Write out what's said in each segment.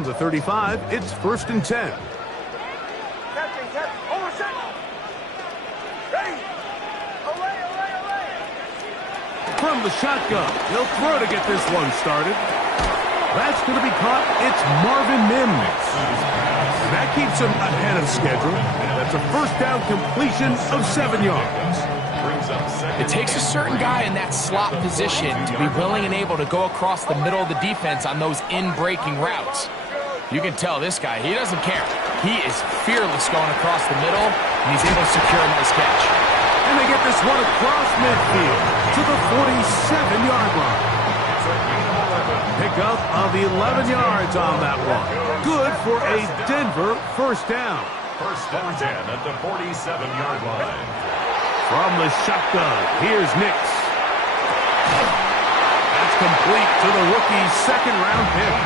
From the 35, it's 1st and 10. From the shotgun, he'll throw to get this one started. That's going to be caught. It's Marvin Mims. That keeps him ahead of schedule. That's a first down completion of 7 yards. It takes a certain guy in that slot position to be willing and able to go across the middle of the defense on those in-breaking routes. You can tell this guy, he doesn't care. He is fearless going across the middle, and he's able to secure a nice catch. And they get this one across midfield to the 47-yard line. Pickup of 11 yards on that one. Good for a Denver first down. First and 10 at the 47-yard line. From the shotgun, here's Nix. That's complete to the rookie's second-round pick.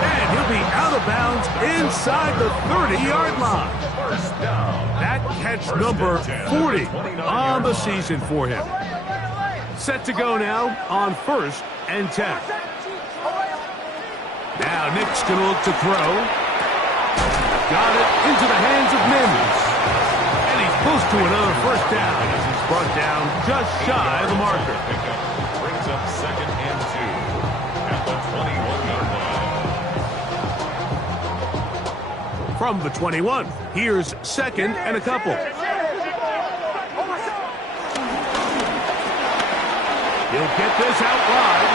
And he'll be out of bounds inside the 30-yard line. That catch number 40 on the season for him. Set to go now on 1st and 10. Now Nick's going to look to throw. Got it into the hands of Mims. And he's close to another first down as he's brought down just shy of the marker. Brings up 2nd and 2 at the 21-yard line. From the 21, here's 2nd and a couple. He'll get this out wide.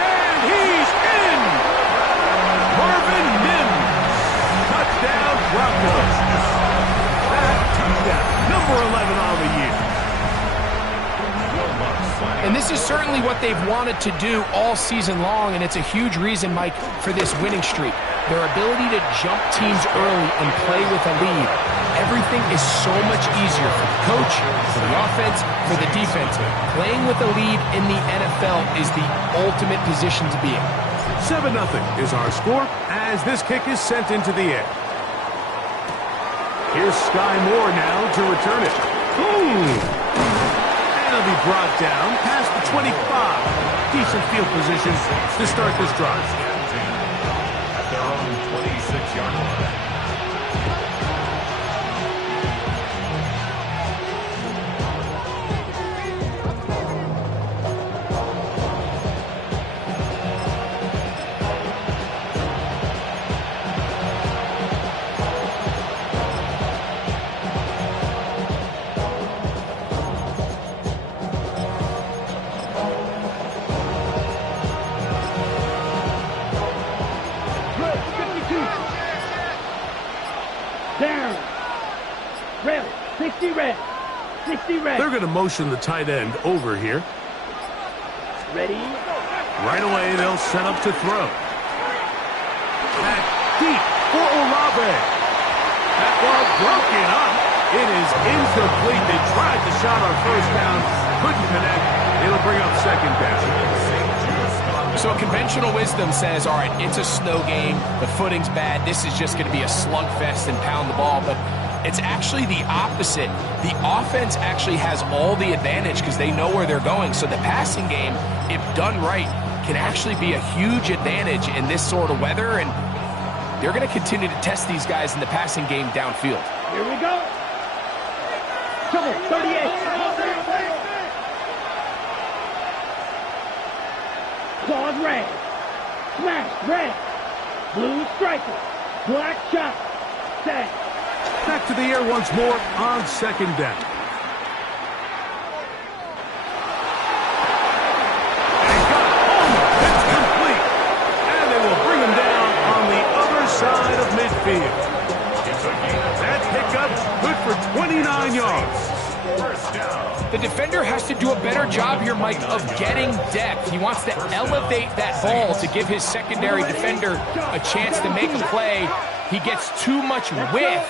And he's in! Marvin Mims. Touchdown Broncos. That touchdown, number 11 on the year. And this is certainly what they've wanted to do all season long, and it's a huge reason, Mike, for this winning streak. Their ability to jump teams early and play with a lead. Everything is so much easier for the coach, for the offense, for the defense. Playing with a lead in the NFL is the ultimate position to be in. 7-0 is our score as this kick is sent into the air. Here's Sky Moore now to return it. Boom! And it'll be brought down past the 25. Decent field position to start this drive. At their own 26-yard line. They're going to motion the tight end over here. Ready? Right away, they'll set up to throw. Back deep for Olave. That ball broken up. It is incomplete. They tried the shot on first down. Couldn't connect. It'll bring up 2nd down. So conventional wisdom says, all right, it's a snow game. The footing's bad. This is just going to be a slugfest and pound the ball. But it's actually the opposite. The offense actually has all the advantage because they know where they're going. So the passing game, if done right, can actually be a huge advantage in this sort of weather. And they're going to continue to test these guys in the passing game downfield. Here we go. Trouble, 38. Claws red. Smash red. Blue striker. Black shot. Set. Back to the air once more on 2nd down. And he's got it. Oh, it's complete. And they will bring him down on the other side of midfield. That pickup good for 29 yards. The defender has to do a better job here, Mike, of getting depth. He wants to elevate that ball to give his secondary defender a chance to make a play. He gets too much width,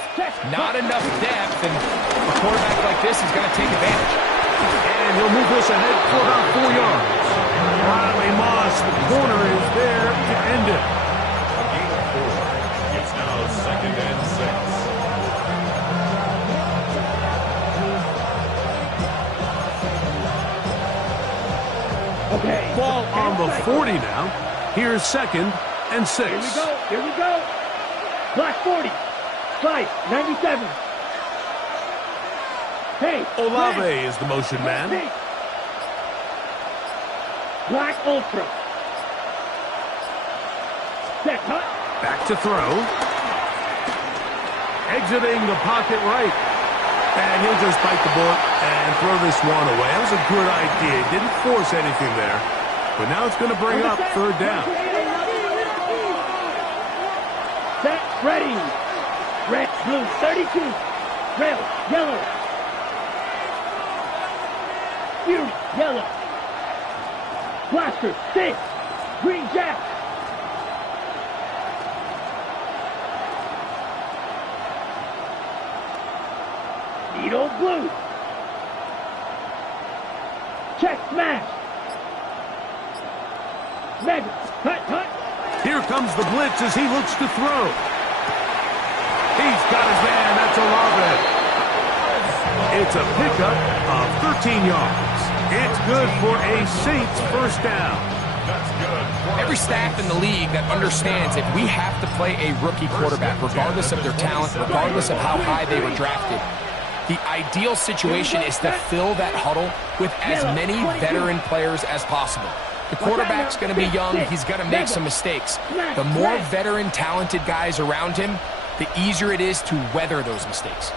not enough depth, and a quarterback like this is going to take advantage. And he'll move this ahead for about 4 yards. Riley Moss, the corner, is there to end it. A gain of 4. It's now 2nd and 6. Okay. Ball on the 40 now. Here's 2nd and 6. Here we go. Here we go. Black 40. Fight 97. Hey. Olave red. is the motion man. Black Ultra. Set cut. Back to throw. Exiting the pocket right. And he'll just bite the bullet and throw this one away. That was a good idea. Didn't force anything there. But now it's going to bring up 3rd down. Set, ready. Red, blue, 32. Red, yellow. Fury, yellow. Blaster, 6. Green Jack. Needle, blue. Check, smash. Mega, cut. Here comes the blitz as he looks to throw. He's got his man. That's Olave. It's a pickup of 13 yards. It's good for a Saints 1st down. Every staff in the league that understands if we have to play a rookie quarterback, regardless of their talent, regardless of how high they were drafted, the ideal situation is to fill that huddle with as many veteran players as possible. The quarterback's going to be young. He's going to make some mistakes. The more veteran, talented guys around him, the easier it is to weather those mistakes.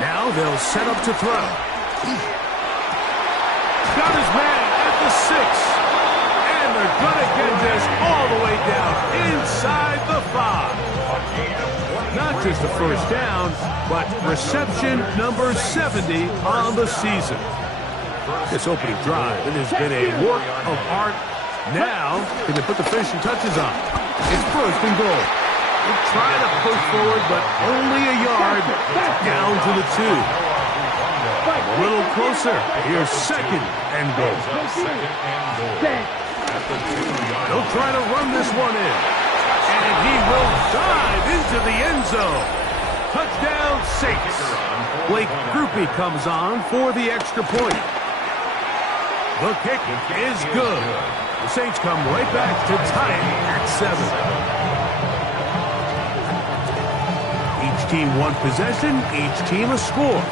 Now they'll set up to throw. Got his man at the 6. And they're going to get this all the way down inside the 5. Not just a 1st down, but reception number 70 on the season. This opening drive, it has been a work of art. Now, can they put the finishing touches on? It's 1st and goal. They're trying to push forward, but only a yard down to the 2. A little closer. Here's 2nd and goal. They'll try to run this one in. And he will dive into the end zone. Touchdown, Saints. Blake Grupe comes on for the extra point. The kick is good. The Saints come right back to tie it at 7. Each team one possession, each team a score.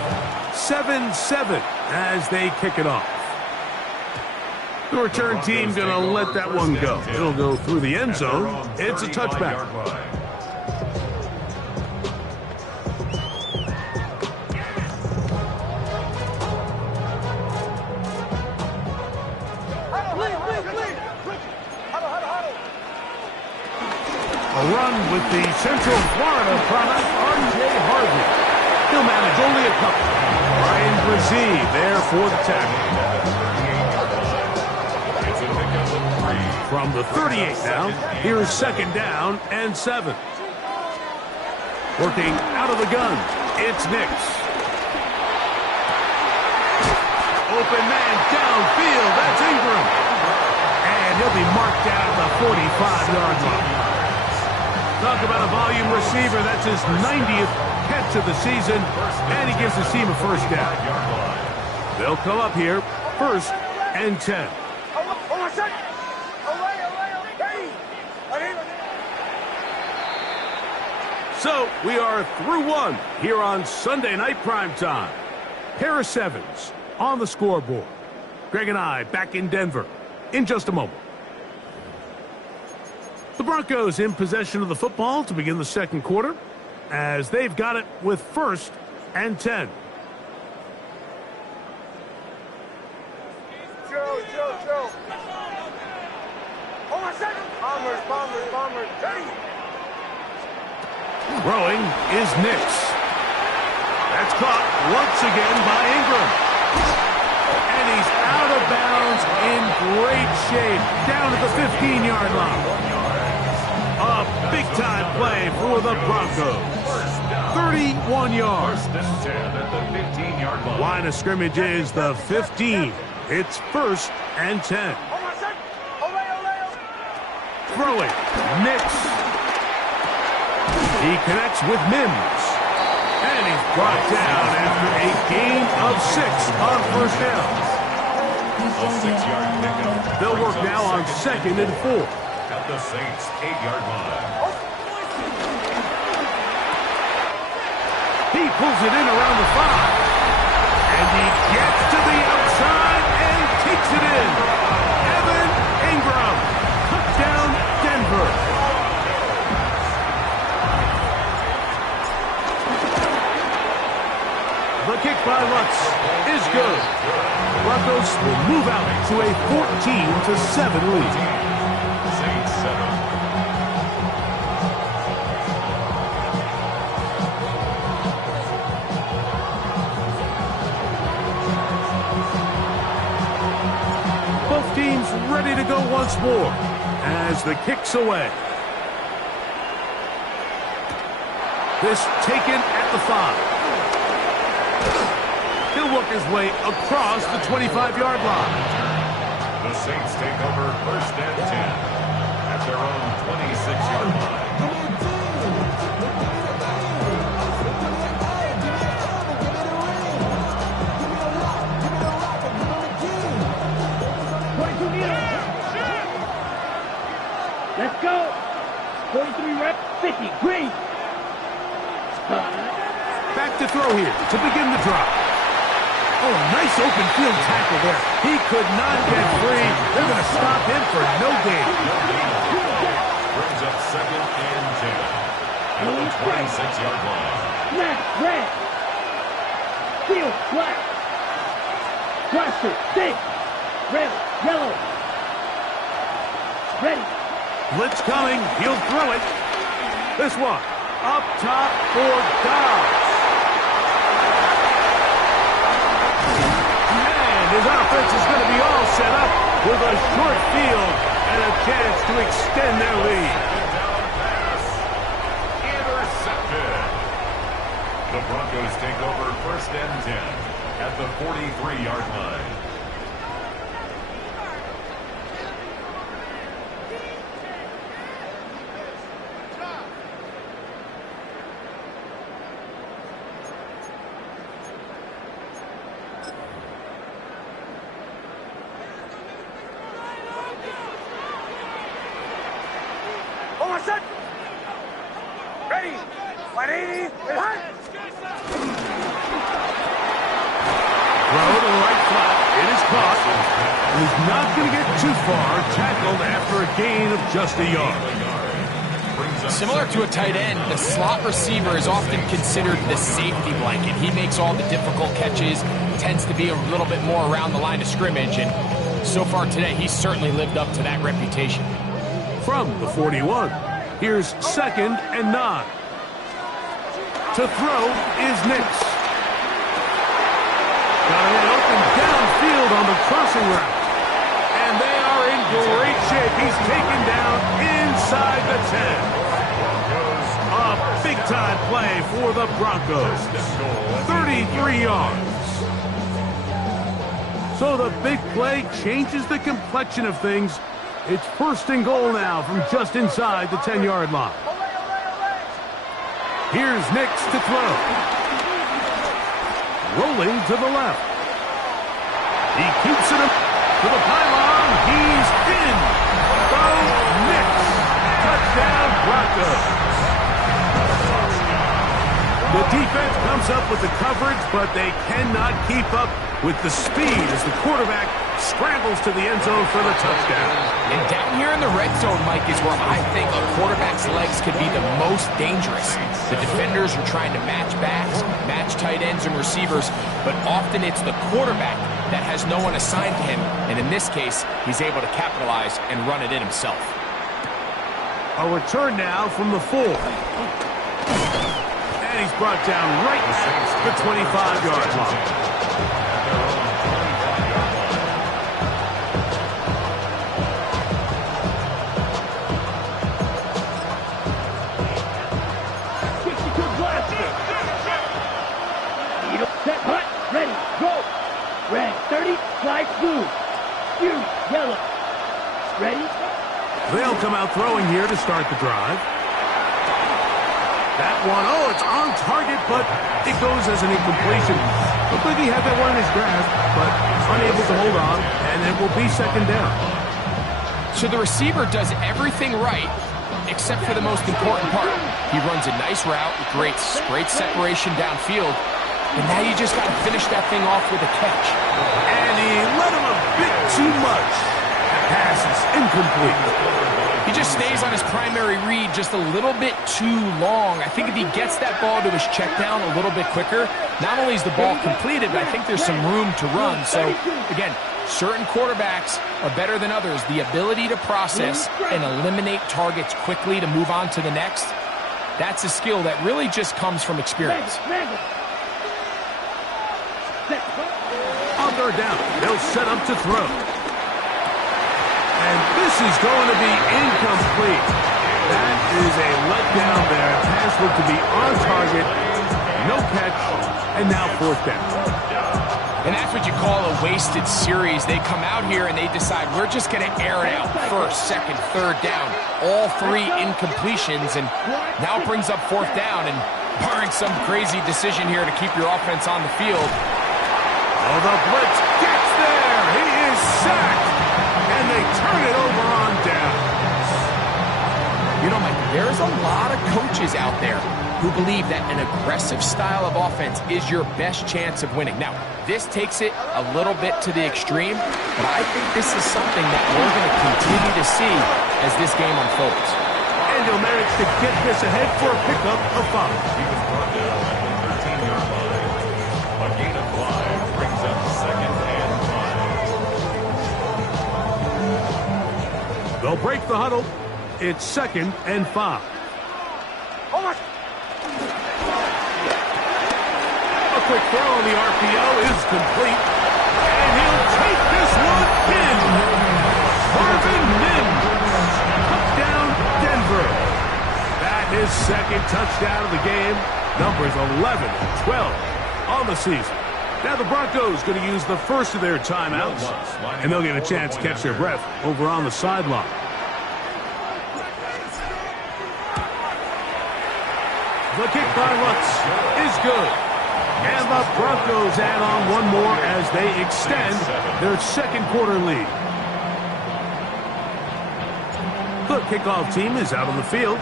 7-7 as they kick it off. The return team going to let that one go. It'll go through the end zone. It's a touchback. A run with the Central Florida product, R.J. Harvey. He'll manage only a couple. Ryan Brzee there for the tackle. From the 38 now, here's 2nd down and 7. Working out of the gun, it's Nix. Open man downfield, that's Ingram. And he'll be marked down at the 45-yard line. Talk about a volume receiver. That's his 90th catch of the season, and he gives his team a 1st down. They'll come up here, 1st and 10. So we are through one here on Sunday Night Primetime. Harris Evans on the scoreboard. Greg and I back in Denver in just a moment. The Broncos in possession of the football to begin the 2nd quarter as they've got it with 1st and 10. Joe. Hold on a second. Bombers. Ready. Throwing is Nix. That's caught once again by Ingram. And he's out of bounds in great shape down at the 15-yard line. A big-time play for the Broncos. 31 yards. Line of scrimmage is the 15. It's 1st and 10. Throwing, Nix. He connects with Mims. And he's brought down after a gain of 6 on 1st down. A 6-yard pickup. They'll work now on 2nd and 4. At the Saints' 8-yard line. He pulls it in around the 5. And he gets to the outside and takes it in. Evan Ingram. Touchdown, Denver. The kick by Lutz is good. Broncos will move out to a 14-7 lead. Saints 7. Both teams ready to go once more as the kick's away. This taken at the 5. He'll work his way across the 25-yard line. The Saints take over 1st and 10 at their own 26-yard line. Let's go. 43 reps, 50. Green. Back to throw here to begin the drop. Oh, nice open field tackle there. He could not get free. They're going to stop him for no gain. Brings up 2nd and 10 at the 26-yard line. Snap, red. Field, black. Cluster, six. Red, yellow. Ready. Blitz coming. He'll throw it. This one up top for Dobbs. And his offense is going to be all set up with a short field and a chance to extend their lead. Down pass. Intercepted. The Broncos take over 1st and 10 at the 43-yard line. Set. Ready. 180. Throw to the right flat. It is caught. He's not going to get too far. Tackled after a gain of just a yard. Similar to a tight end, the slot receiver is often considered the safety blanket. He makes all the difficult catches, tends to be a little bit more around the line of scrimmage, and so far today, he's certainly lived up to that reputation. From the 41, here's 2nd and 9. To throw is Nix. Got it open downfield on the crossing route. And they are in great shape. He's taken down inside the 10. A big-time play for the Broncos. 33 yards. So the big play changes the complexion of things. It's 1st and goal now from just inside the 10-yard line. Here's Nix to throw. Rolling to the left. He keeps it up to the pylon. He's in. Bo Nix. Touchdown, Broncos. The defense comes up with the coverage, but they cannot keep up with the speed as the quarterback scrambles to the end zone for the touchdown. And down here in the red zone, Mike, is where I think a quarterback's legs could be the most dangerous. The defenders are trying to match backs, match tight ends and receivers, but often it's the quarterback that has no one assigned to him, and in this case, he's able to capitalize and run it in himself. A return now from the 4. And he's brought down right at the 25-yard line. Set, hut, ready, go. Red, 30, slide, blue. Fury, yellow. Ready? They'll come out throwing here to start the drive. That one, oh, it's on target, but it goes as an incompletion. Looked like he had that one in his grasp, but unable to hold on, and it will be second down. So the receiver does everything right, except for the most important part. He runs a nice route, great separation downfield, and now you just got to finish that thing off with a catch. And he let him a bit too much. That pass is incomplete. He just stays on his primary read just a little bit too long. I think if he gets that ball to his check down a little bit quicker, not only is the ball completed, but I think there's some room to run. So, again, certain quarterbacks are better than others. The ability to process and eliminate targets quickly to move on to the next, that's a skill that really just comes from experience. On third down, they'll set up to throw. And this is going to be incomplete. That is a letdown there. Pass looked to be on target. No catch. And now fourth down. And that's what you call a wasted series. They come out here and they decide we're just going to air it out. First, second, third down. All three incompletions. And now it brings up fourth down. And barring some crazy decision here to keep your offense on the field. Oh, the blitz gets there. He is sacked. And they turn it over on downs. You know, Mike, there's a lot of coaches out there who believe that an aggressive style of offense is your best chance of winning. Now, this takes it a little bit to the extreme, but I think this is something that we're going to continue to see as this game unfolds. And he'll manage to get this ahead for a pickup of 5. He was brought down at the 13-yard line. A gain of 5 brings up second and 5. They'll break the huddle. It's second and 5. A quick throw on the RPO is complete. And he'll take this one in. Marvin Mims. Touchdown, Denver. That is second touchdown of the game. Numbers 11 and 12 on the season. Now the Broncos going to use the first of their timeouts, and they'll get a chance to catch their breath over on the sideline. The kick by Lutz is good. And the Broncos add on one more as they extend their second quarter lead. The kickoff team is out on the field,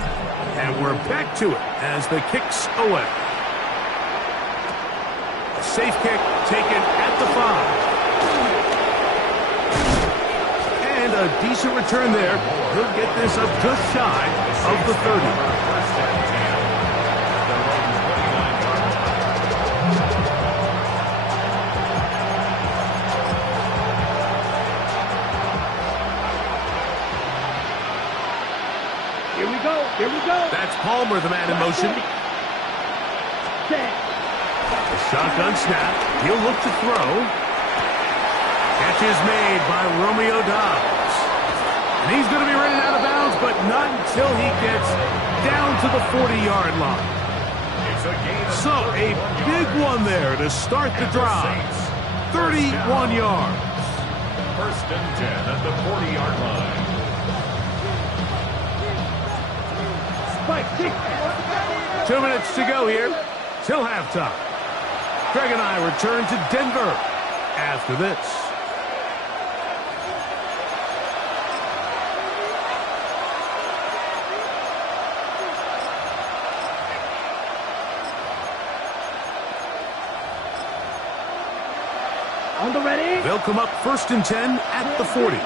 and we're back to it as the kick's away. A safe kick taken at the 5. And a decent return there. He'll get this up just shy of the 30. Here we go. That's Palmer, the man in motion. A shotgun snap. He'll look to throw. Catch is made by Romeo Doubs. And he's going to be running out of bounds, but not until he gets down to the 40-yard line. So a big one there to start the drive. 31 yards. First and 10 at the 40-yard line. 2 minutes to go here till halftime. Greg and I return to Denver after this. On the ready. They'll come up first and 10 at the 40.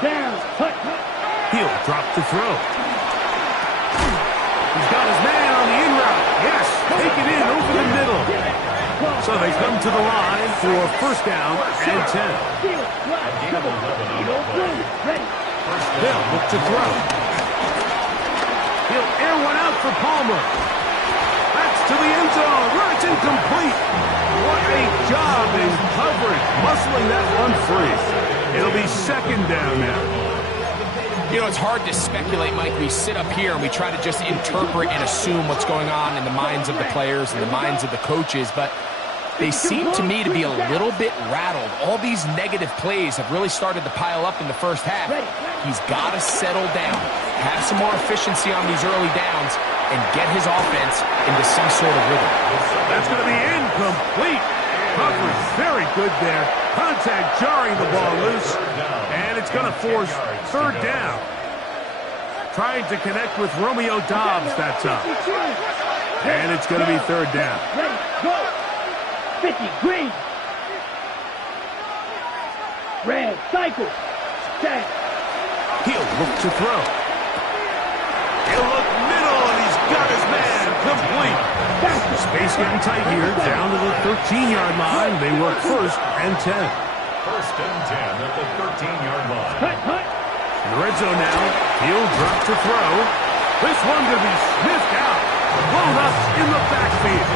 Down. Cut. He'll drop to throw. He's got his man on the in route. Yes, take it in over the middle. So they come to the line for first down and 10. They'll look to throw. He'll air one out for Palmer. That's to the end zone where it's incomplete. What a job in coverage, muscling that one free. It'll be second down now. You know, it's hard to speculate, Mike. We sit up here and we try to just interpret and assume what's going on in the minds of the players and the minds of the coaches, but they seem to me to be a little bit rattled. All these negative plays have really started to pile up in the first half. He's got to settle down, have some more efficiency on these early downs, and get his offense into some sort of rhythm. That's going to be incomplete. Coverage very good there. Contact jarring the ball loose. And it's going to force third down. Trying to connect with Romeo Doubs that time. And it's going to be third down. Ready, go. 50, green. Red, cycle. Set. He'll look to throw. He'll look middle, and he's got his man complete. Space getting tight here, down to the 13-yard line. They work first and 10. First and 10 at the 13-yard line. Cut, cut. In the red zone now, he'll drop to throw. This one going to be sniffed out. Blown up in the backfield.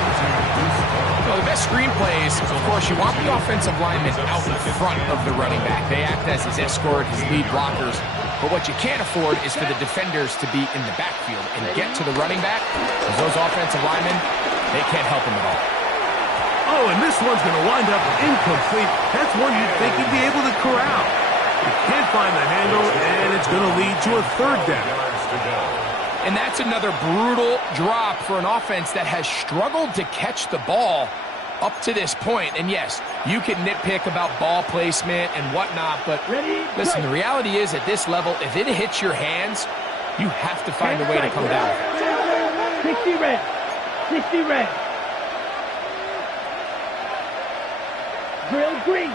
Well, the best screenplays, of course, you want the offensive linemen out in front of the running back. They act as his escort, his lead blockers. But what you can't afford is for the defenders to be in the backfield and get to the running back, because those offensive linemen, they can't help him at all. Oh, and this one's going to wind up incomplete. That's one you'd think he'd be able to corral. He can't find the handle, and it's going to lead to a third down. And that's another brutal drop for an offense that has struggled to catch the ball up to this point. And yes, you can nitpick about ball placement and whatnot, but listen, the reality is at this level, if it hits your hands, you have to find a way to come down. 60 red. 60 red. Drill green.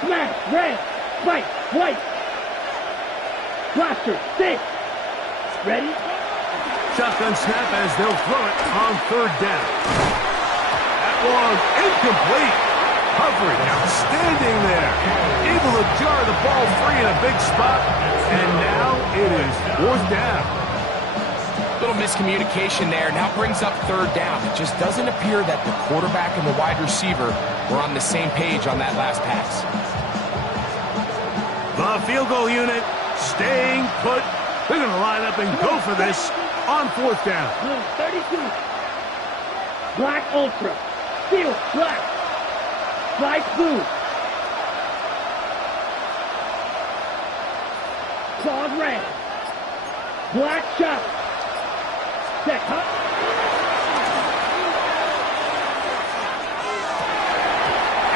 Smash red. Fight white. Blaster 6. Ready? Shotgun snap as they'll throw it on third down. That one incomplete. Hovering, outstanding there. Able to jar the ball free in a big spot. And now it is fourth down. Little miscommunication there. Now brings up third down. It just doesn't appear that the quarterback and the wide receiver were on the same page on that last pass. The field goal unit staying put. They're going to line up and go for this on fourth down. 32. Black Ultra. Steel black. Light blue. Claws red. Black shot. Set cut.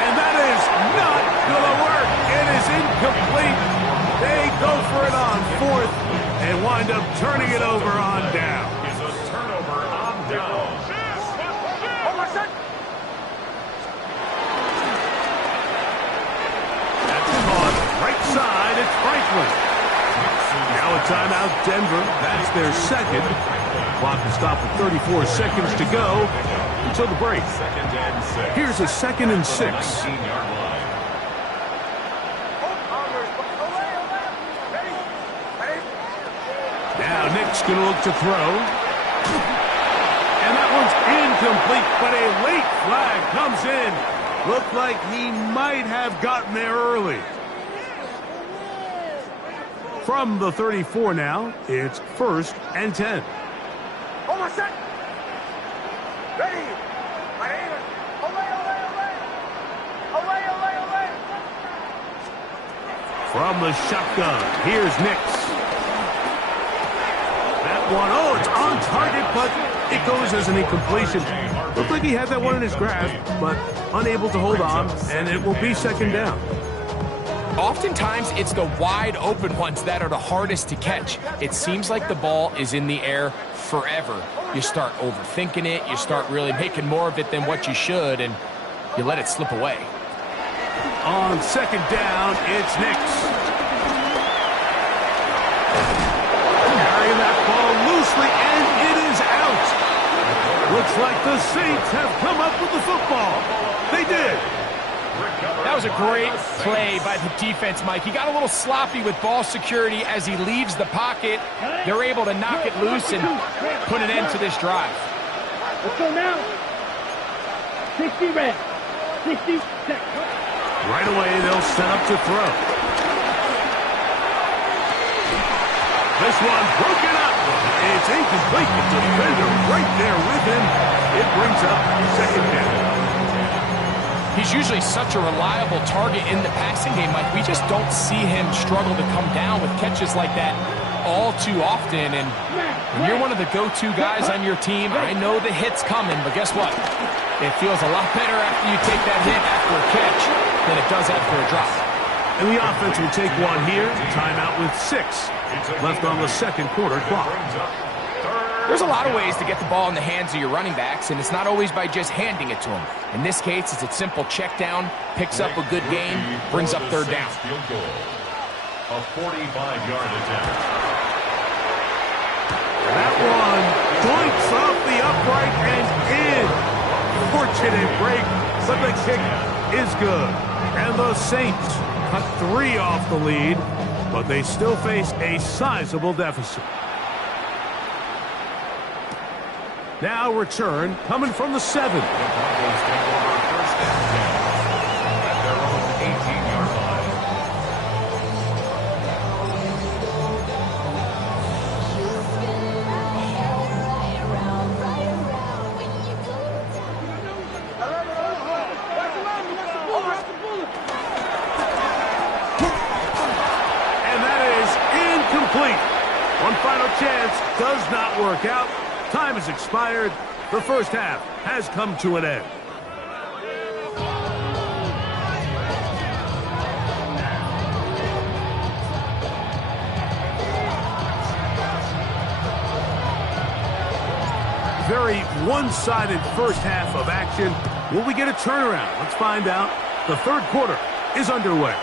And that is not going to work. It is incomplete. They go for it on fourth and wind up turning it over on down. Is a turnover on down. That's caught right side. It's Franklin. Now a timeout, Denver. That's their second. Clock is stopped with 34 seconds to go until the break. Second and 6. Here's a 2nd and 6. 19-yard line. Now Nick's going to look to throw. And that one's incomplete, but a late flag comes in. Looked like he might have gotten there early. From the 34 now, it's 1st and 10. Almost set. Ready. From the shotgun, here's Nix. That one, oh, it's on target, but it goes as an incompletion. Looked like he had that one in his grasp, but unable to hold on, and it will be 2nd down. Oftentimes, it's the wide open ones that are the hardest to catch. It seems like the ball is in the air forever. You start overthinking it, you start really making more of it than what you should, and you let it slip away. On 2nd down, it's Nix. Carrying that ball loosely, and it is out. Looks like the Saints have come up with the football. They did. That was a great play by the defense, Mike. He got a little sloppy with ball security as he leaves the pocket. They're able to knock it loose and put an end to this drive. Let's go now. 60 red. 60 set. Right away, they'll set up to throw. This one broken up. It's incomplete. The defender right there with him. It brings up 2nd down. He's usually such a reliable target in the passing game, Mike. We just don't see him struggle to come down with catches like that all too often. And when you're one of the go-to guys on your team, I know the hit's coming, but guess what? It feels a lot better after you take that hit after a catch than it does after a drop. And the offense will take one here. Timeout with 6 left on the second quarter clock. There's a lot of ways to get the ball in the hands of your running backs, and it's not always by just handing it to them. In this case, it's a simple check down, picks up a good gain, brings up third down. A 45-yard attempt. That one points off the upright and in. Fortunate break, but the kick is good. And the Saints cut 3 off the lead, but they still face a sizable deficit. Now return coming from the 7. The Broncos take over first and 10 at their own 18-yard line. And that is incomplete. One final chance does not work out. Time has expired. The first half has come to an end. Very one-sided first half of action. Will we get a turnaround? Let's find out. The third quarter is underway.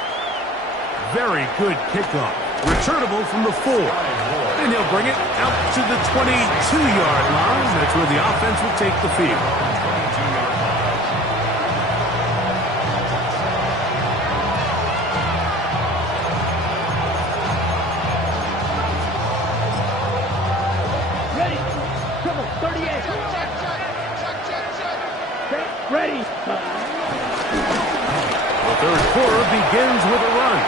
Very good kickoff. Returnable from the 4. And he'll bring it out to the 22-yard line. That's where the offense will take the field. Ready. Come on, 38. Ready. The third quarter begins with a run.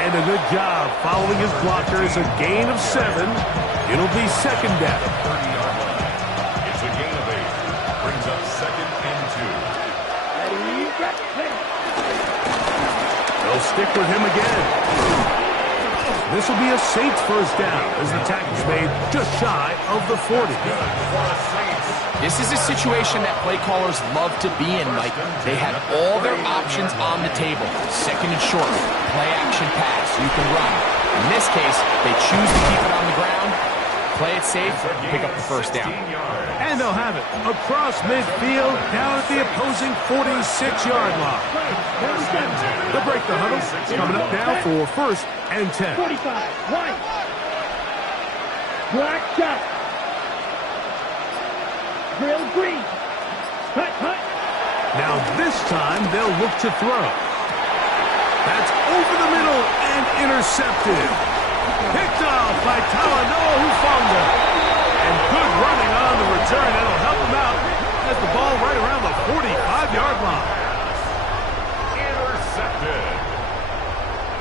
And a good job following his blockers. A gain of 7. It'll be second down. 30-yard line. It's a gain of 8. Brings up second and 2. Ready. They'll stick with him again. This will be a Saints first down as the tackle's made just shy of the 40. This is a situation that play callers love to be in, Mike. They have all their options on the table. Second and short, play action pass, you can run. In this case, they choose to keep it on the ground, play it safe, pick up the first down. And they'll have it across midfield down at the opposing 46-yard line. They'll break the huddle. Coming up now for first and 10. 45. Right. Black shot. Grill green. Hut. Now this time they'll look to throw. That's over the middle and intercepted. Picked off by Talanoa Hufanga. And good running on the return. That'll help him out. Has the ball right around the 45-yard line. Intercepted.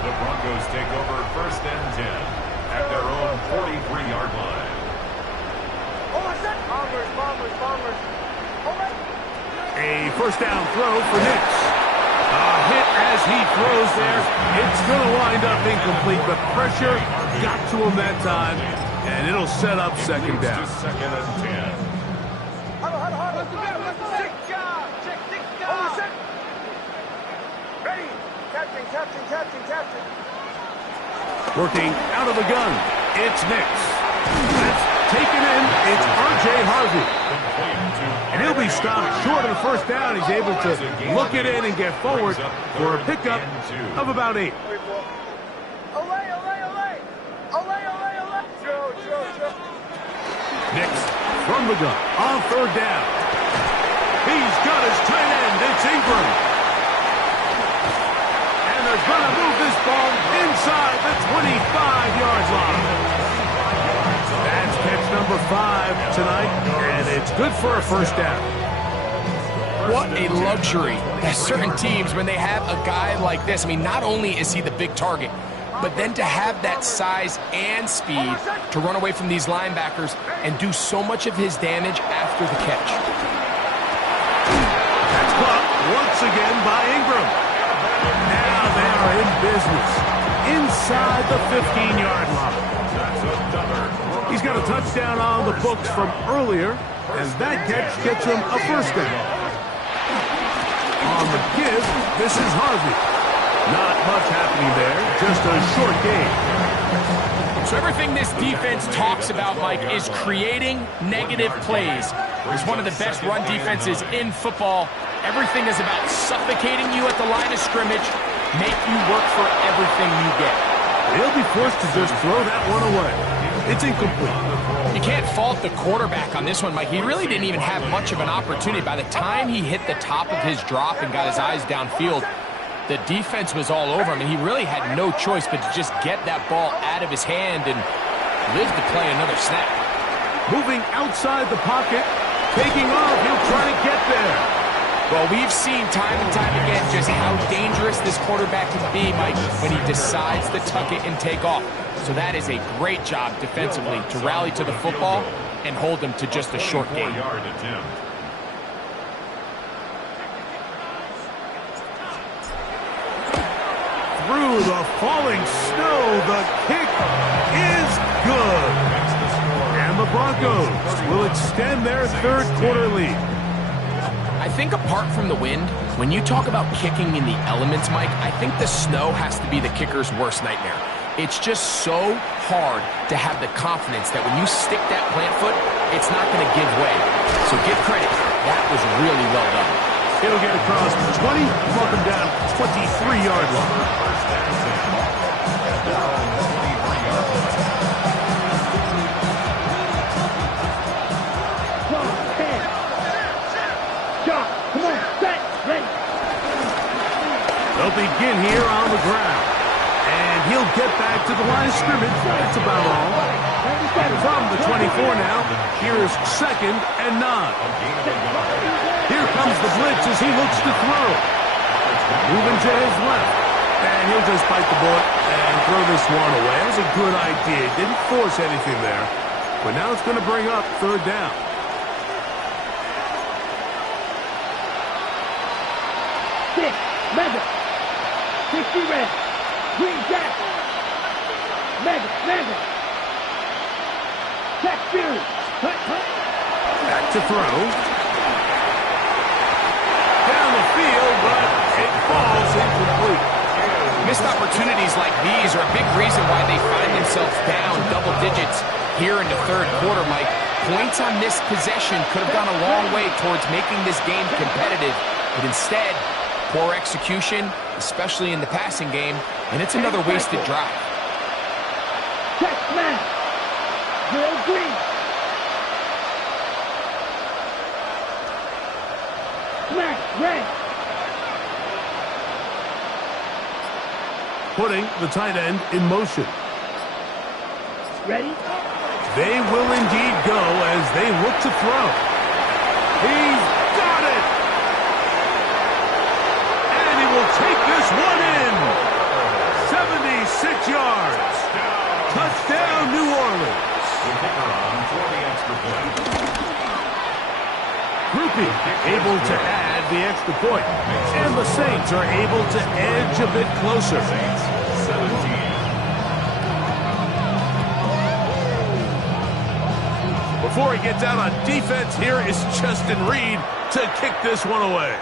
The Broncos take over first and 10 at their own 43-yard line. A first down throw for Nix. A hit as he throws there. It's going to wind up incomplete, but pressure got to him that time, and it'll set up second down. Second and 10. Ready. Captain. Working out of the gun, it's Nix. That's taken in. It's R.J. Harvey. And he'll be stopped short of the first down. He's able to look it in and get forward for a pickup of about 8. Nix from the gun on third down. He's got his tight end. It's Ingram. And they're going to move this ball inside the 25-yard line. That's catch number 5 tonight, and it's good for a first down. What a luxury that certain teams, when they have a guy like this, I mean, not only is he the big target, but then to have that size and speed to run away from these linebackers and do so much of his damage after the catch. That's caught once again by Ingram. Now they are in business inside the 15-yard line. He's got a touchdown on the books from earlier, and that catch gets him a first down. the give. This is Harvey. Not much happening there, just a short game. So everything this defense talks about, Mike, is creating negative plays. It's one of the best run defenses in football. Everything is about suffocating you at the line of scrimmage, make you work for everything you get. He'll be forced to just throw that one away. It's incomplete. You can't fault the quarterback on this one, Mike. He really didn't even have much of an opportunity. By the time he hit the top of his drop and got his eyes downfield, the defense was all over him, and he really had no choice but to just get that ball out of his hand and live to play another snap. Moving outside the pocket, taking off, he'll try to get there. Well, we've seen time and time again just how dangerous this quarterback can be, Mike, when he decides to tuck it and take off. So that is a great job defensively to rally to the football and hold them to just a short game. Through the falling snow, the kick is good. And the Broncos will extend their third quarter lead. I think apart from the wind, when you talk about kicking in the elements, Mike, I think the snow has to be the kicker's worst nightmare. It's just so hard to have the confidence that when you stick that plant foot, it's not going to give way. So give credit. That was really well done. It'll get across 20, mark him down 23-yard line. They'll begin here on the ground. And he'll get back to the line of scrimmage. That's about all. From the 24 now, here's 2nd and 9. Here comes the blitz as he looks to throw. Moving to his left. And he'll just bite the bullet and throw this one away. That was a good idea. Didn't force anything there. But now it's going to bring up 3rd down. Mega. 60 red. Green jack. Mega. Jack Fury. Back to throw. Down the field, but it falls incomplete. Missed opportunities like these are a big reason why they find themselves down double digits here in the third quarter, Mike. Points on this possession could have gone a long way towards making this game competitive, but instead, poor execution, especially in the passing game, and it's another wasted drive. Check smash. Drill green. Smash red. Putting the tight end in motion. Ready? They will indeed go as they look to throw. He's got it! And he will take this one in. 76 yards. Touchdown, New Orleans. The kicker on for the extra point. Groupie able to add the extra point. And the Saints are able to edge a bit closer. 17. Before he gets out on defense, here is Justin Reed to kick this one away.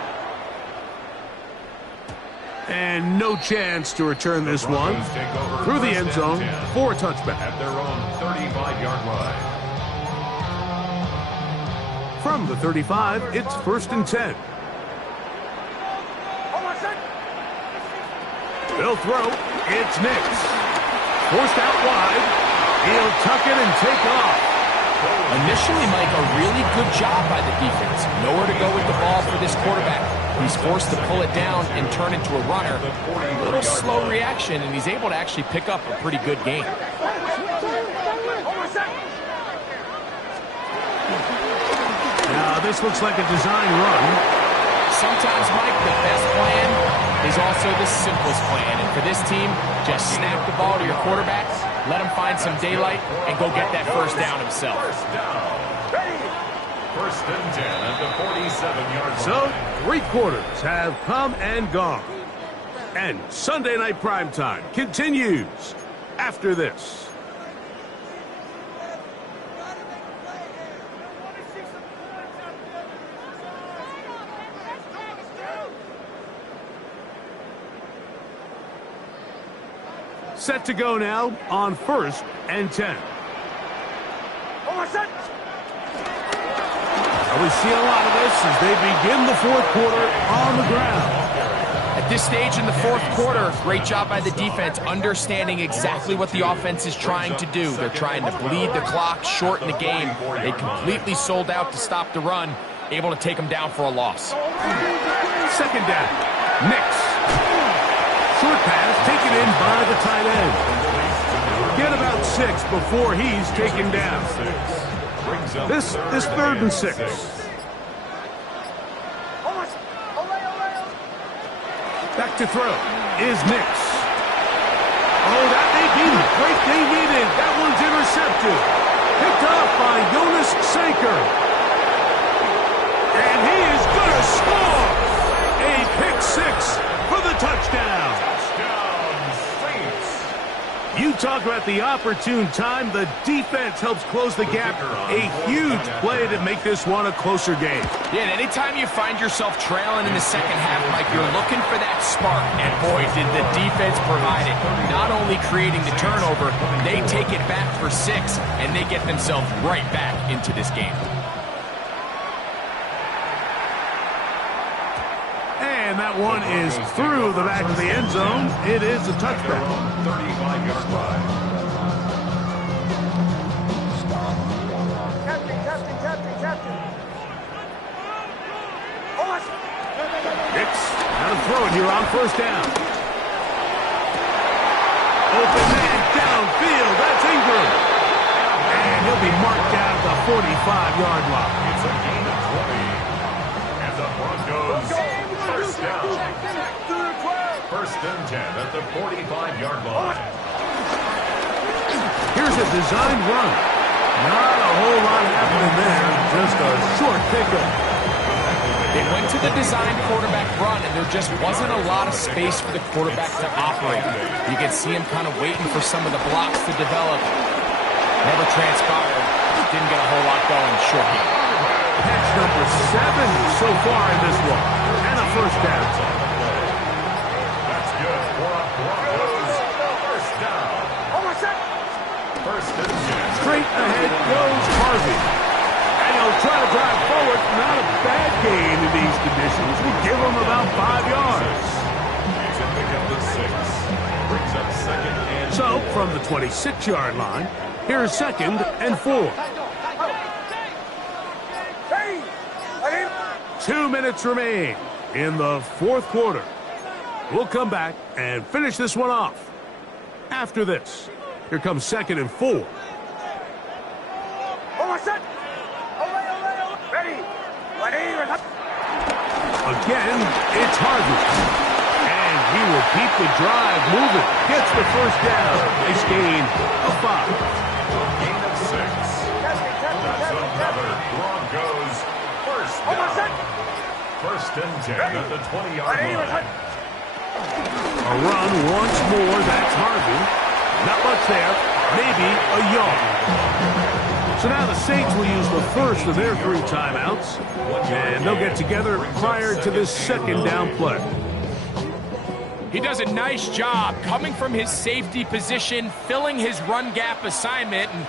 And no chance to return this one through the end zone for a touchback. At their own 35-yard line. From the 35, it's 1st and 10. They'll throw. It's Nix. Forced out wide. He'll tuck it and take off. Initially, Mike, a really good job by the defense. Nowhere to go with the ball for this quarterback. He's forced to pull it down and turn into a runner. A little slow reaction, and he's able to actually pick up a pretty good game. Now, this looks like a design run. Sometimes, Mike, the best plan is also the simplest plan. And for this team, just snap the ball to your quarterback, let him find some daylight, and go get that first down himself. First down. 1st and 10 at the 47-yard line. So, 3 quarters have come and gone. And Sunday Night Primetime continues after this. Set to go now on 1st and 10. We see a lot of this as they begin the 4th quarter on the ground. At this stage in the 4th quarter, great job by the defense understanding exactly what the offense is trying to do. They're trying to bleed the clock, shorten the game. They completely sold out to stop the run, able to take them down for a loss. 2nd down. Nix. Short pass taken in by the tight end. Get about 6 before he's taken down. This is 3rd and 6. Back to throw is Nix. Oh, that may be the break they needed. That one's intercepted. Picked up by Jonas Sanker. And he is going to score. A pick 6 for the touchdown. You talk about the opportune time. The defense helps close the gap. A huge play to make this one a closer game. Yeah, and anytime you find yourself trailing in the second half, Mike, you're looking for that spark. And boy, did the defense provide it. Not only creating the turnover, they take it back for 6, and they get themselves right back into this game. And that one is through the back of the end zone. It is a touchback. 35-yard line. Captain. Nix, now to throw it here on 1st down. Open man downfield. That's Ingram. And he'll be marked down at the 45-yard line. It's a gain of 20. And the Broncos, 1st down. 1st and 10 at the 45-yard line. Here's a designed run. Not a whole lot happening there. Just a short pickup. They went to the designed quarterback run, and there just wasn't a lot of space for the quarterback to operate. You can see him kind of waiting for some of the blocks to develop. Never transpired. Didn't get a whole lot going short game. Catch number 7 so far in this one. And a 1st down. That's good for a Broncos 1st down. 1st and 10. Straight ahead goes Harvey. And he'll try to drive forward. Not a bad gain in these conditions. We'll give him about 5 yards. He's a pick up the 6. Brings up 2nd and 4. So, from the 26-yard line, here's 2nd and 4. 2 minutes remain in the 4th quarter. We'll come back and finish this one off. After this, here comes 2nd and 4. Again, it's Harvey. And he will keep the drive moving. Gets the 1st down. Nice gain of 5. Gain of 6. That's another Broncos 1st down. 1st and 10 at the 20-yard line. A run once more. That's Harvey. Not much there. Maybe a yard. So now the Saints will use the first of their 3 timeouts. And they'll get together prior to this 2nd down play. He does a nice job coming from his safety position, filling his run gap assignment, and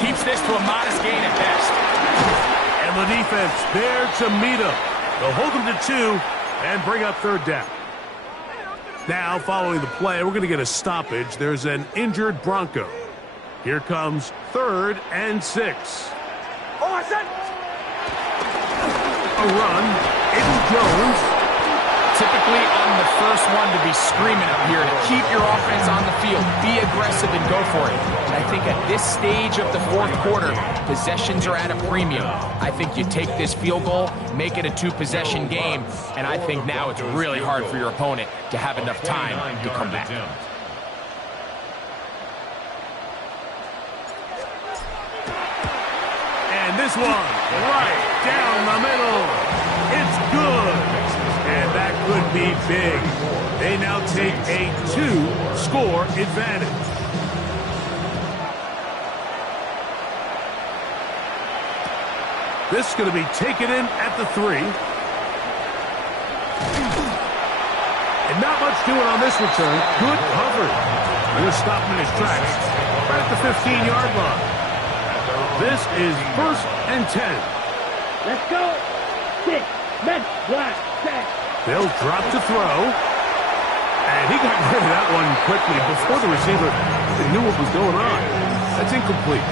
keeps this to a modest gain at best. And the defense there to meet him. They'll hold him to 2 and bring up 3rd down. Now, following the play, we're going to get a stoppage. There's an injured Bronco. Here comes 3rd and 6. A run. Aiden Jones. Typically on the first one to be screaming up here to keep your offense on the field, be aggressive and go for it. And I think at this stage of the 4th quarter, possessions are at a premium. I think you take this field goal, make it a 2-possession game, and I think now it's really hard for your opponent to have enough time to come back. And this one, right down the middle. It's good. And that could be big. They now take a 2-score advantage. This is going to be taken in at the 3. And not much doing on this return. Good coverage. We'll stop him in his tracks right at the 15-yard line. This is 1st and 10. Let's go. 6, men, black, 10. They'll drop to throw. And he got rid of that one quickly before the receiver knew what was going on. That's incomplete.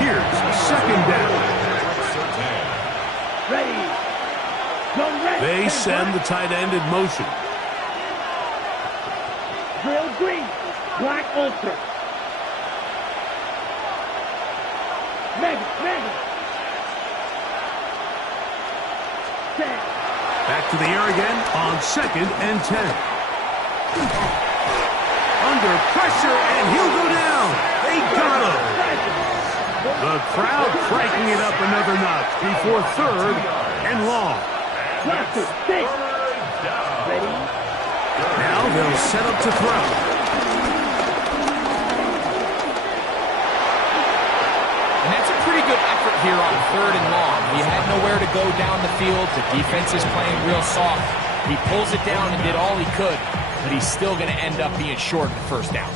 Here's 2nd down. Ready. Go red. They send the tight end in motion. Drill green. Black ultra. Mega. 10. Back to the air again on 2nd and 10. Under pressure, and he'll go down. They got him. The crowd cranking it up another notch before 3rd and long. Cluster, 6. Ready. Now they'll set up to throw. And that's a pretty good effort here on 3rd and long. He had nowhere to go down the field. The defense is playing real soft. He pulls it down and did all he could, but he's still going to end up being short of the 1st down.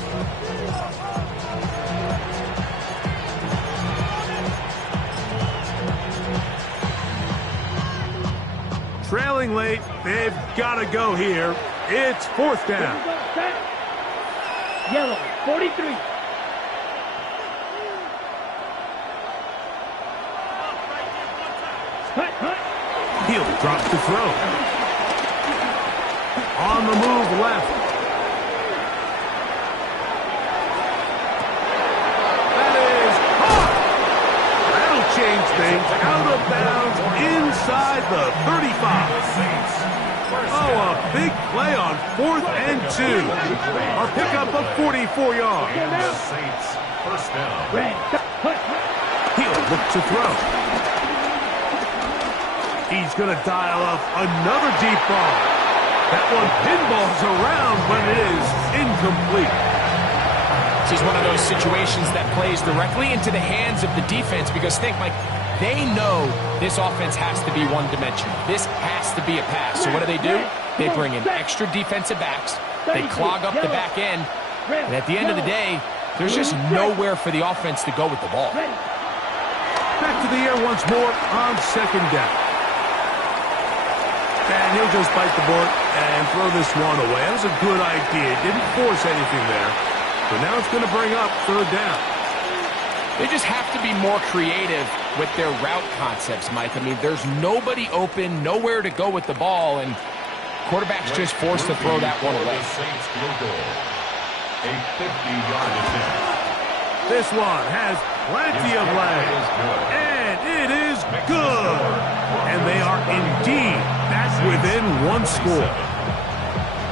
Trailing late, they've got to go here. It's 4th down. Yellow, 43. Hut. He'll drop to throw. On the move left. That is caught. That'll change things. Out of bounds inside the 35. Oh, a big play on 4th and 2. A pickup of 44 yards. Saints, 1st down. Red. Hut. He'll look to throw. He's going to dial up another deep ball. That one pinballs around, but it is incomplete. This is one of those situations that plays directly into the hands of the defense because think, Mike, they know this offense has to be one-dimensional. This has to be a pass. So what do? They bring in extra defensive backs. They clog up the back end. And at the end of the day, there's just nowhere for the offense to go with the ball. Back to the air once more on 2nd down. And he'll just bite the bullet and throw this one away. That was a good idea. Didn't force anything there. But now it's going to bring up 3rd down. They just have to be more creative with their route concepts, Mike. I mean, there's nobody open, nowhere to go with the ball, and quarterback's just forced to throw that one away. Saints field goal. A 50-yard attempt. This one has plenty of legs. And it is good. And they are indeed back within 1 score.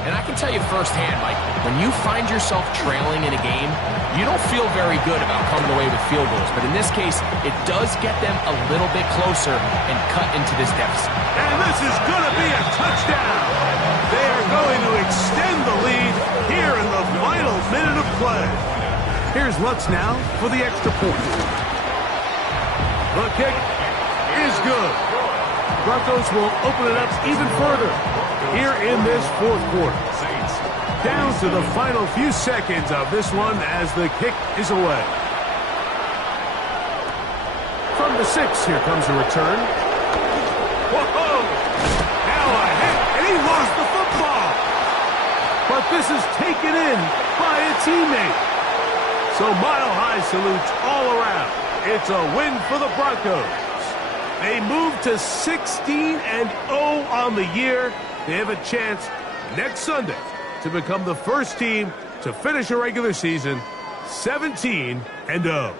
And I can tell you firsthand, Mike, when you find yourself trailing in a game, you don't feel very good about coming away with field goals. But in this case, it does get them a little bit closer and cut into this deficit. And this is going to be a touchdown. They are going to extend the lead here in the final minute of play. Here's Lutz now for the extra point. The kick is good. Broncos will open it up even further here in this 4th quarter. Down to the final few seconds of this one as the kick is away. From the 6, here comes a return. Whoa! Now a hit, and he lost the football. But this is taken in by a teammate. So mile-high salutes all around. It's a win for the Broncos. They move to 16-0 on the year. They have a chance next Sunday to become the first team to finish a regular season 17-0.